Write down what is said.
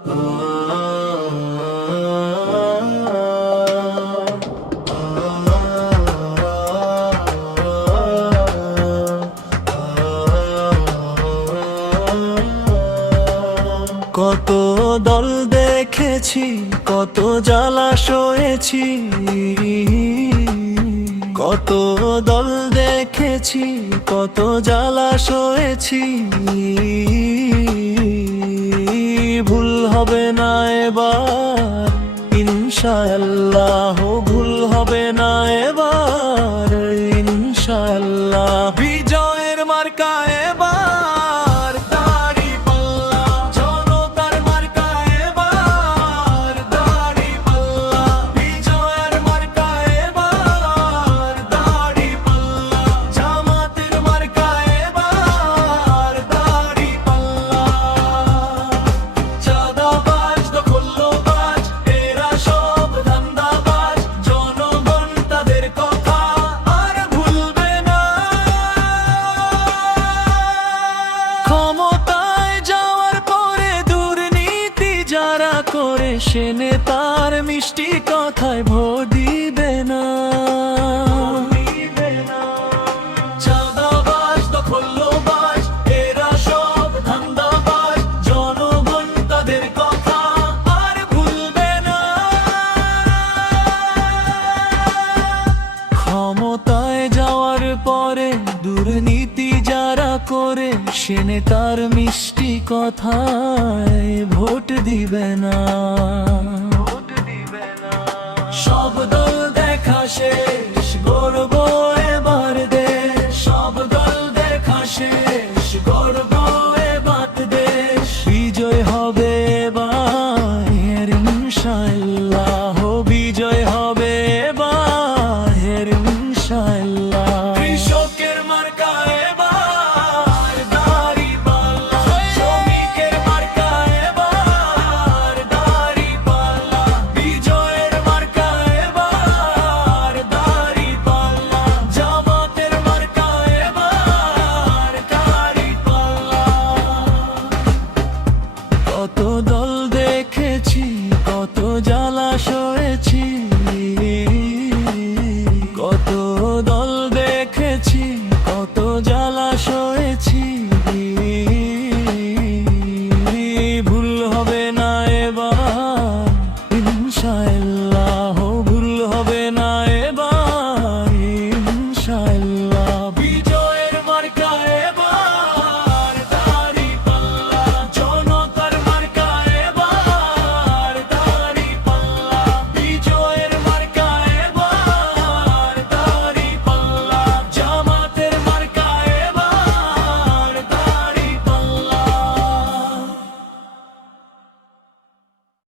কত দল দেখেছি, কত জ্বালা সয়েছি, কত দল দেখেছি, কত জ্বালা সয়েছি। ভুল হবে না এবার ইনশাআল্লাহ, ভুল হবে না এবার ইনশাআল্লাহ। বিজয়ের মার্কা এবার দাড়িপাল্লা, জনতার মার্কা এবার দাড়িপাল্লা। বিজয়ের মার্কা এবার দাড়িপাল্লা, জামাতের মার্কা এবার দাড়িপাল্লা। চাঁদাবাজ দখলবাজ এরা সব ধান্দাবাজ, জনগণ তাদের কথা আর ভুলবে না। ক্ষমতায় যাওয়ার পরে দুর্নীতি যারা করে, সে নেতার মিষ্টি কথায় ভোট দিবে না। চাঁদাবাজ দখলবাজ এরা সব ধান্দাবাজ, জনগণ তাদের কথা আর ভুলবে না। ক্ষমতায় যাওয়ার পরে দুর্নীতি যারা করে, সে নেতার মিষ্টি কথায় ভোট দিবে না। সব দল দেখা শেষ, গর্ব এবার দেশ। সব দল দেখা শেষ, গর্ব এবার দেশ। বিজয় হবে এবার ইনশাআল্লাহ, বিজয় হবে এবার ইনশাআল্লাহ। কৃষকের মার্কা এবার দাড়িপাল্লা, শ্রমিকের মার্কা এবার দাড়িপাল্লা। বিজয়ের মার্কা এবার দাড়িপাল্লা, জামাতের মার্কা এবার দাড়িপাল্লা। কত দল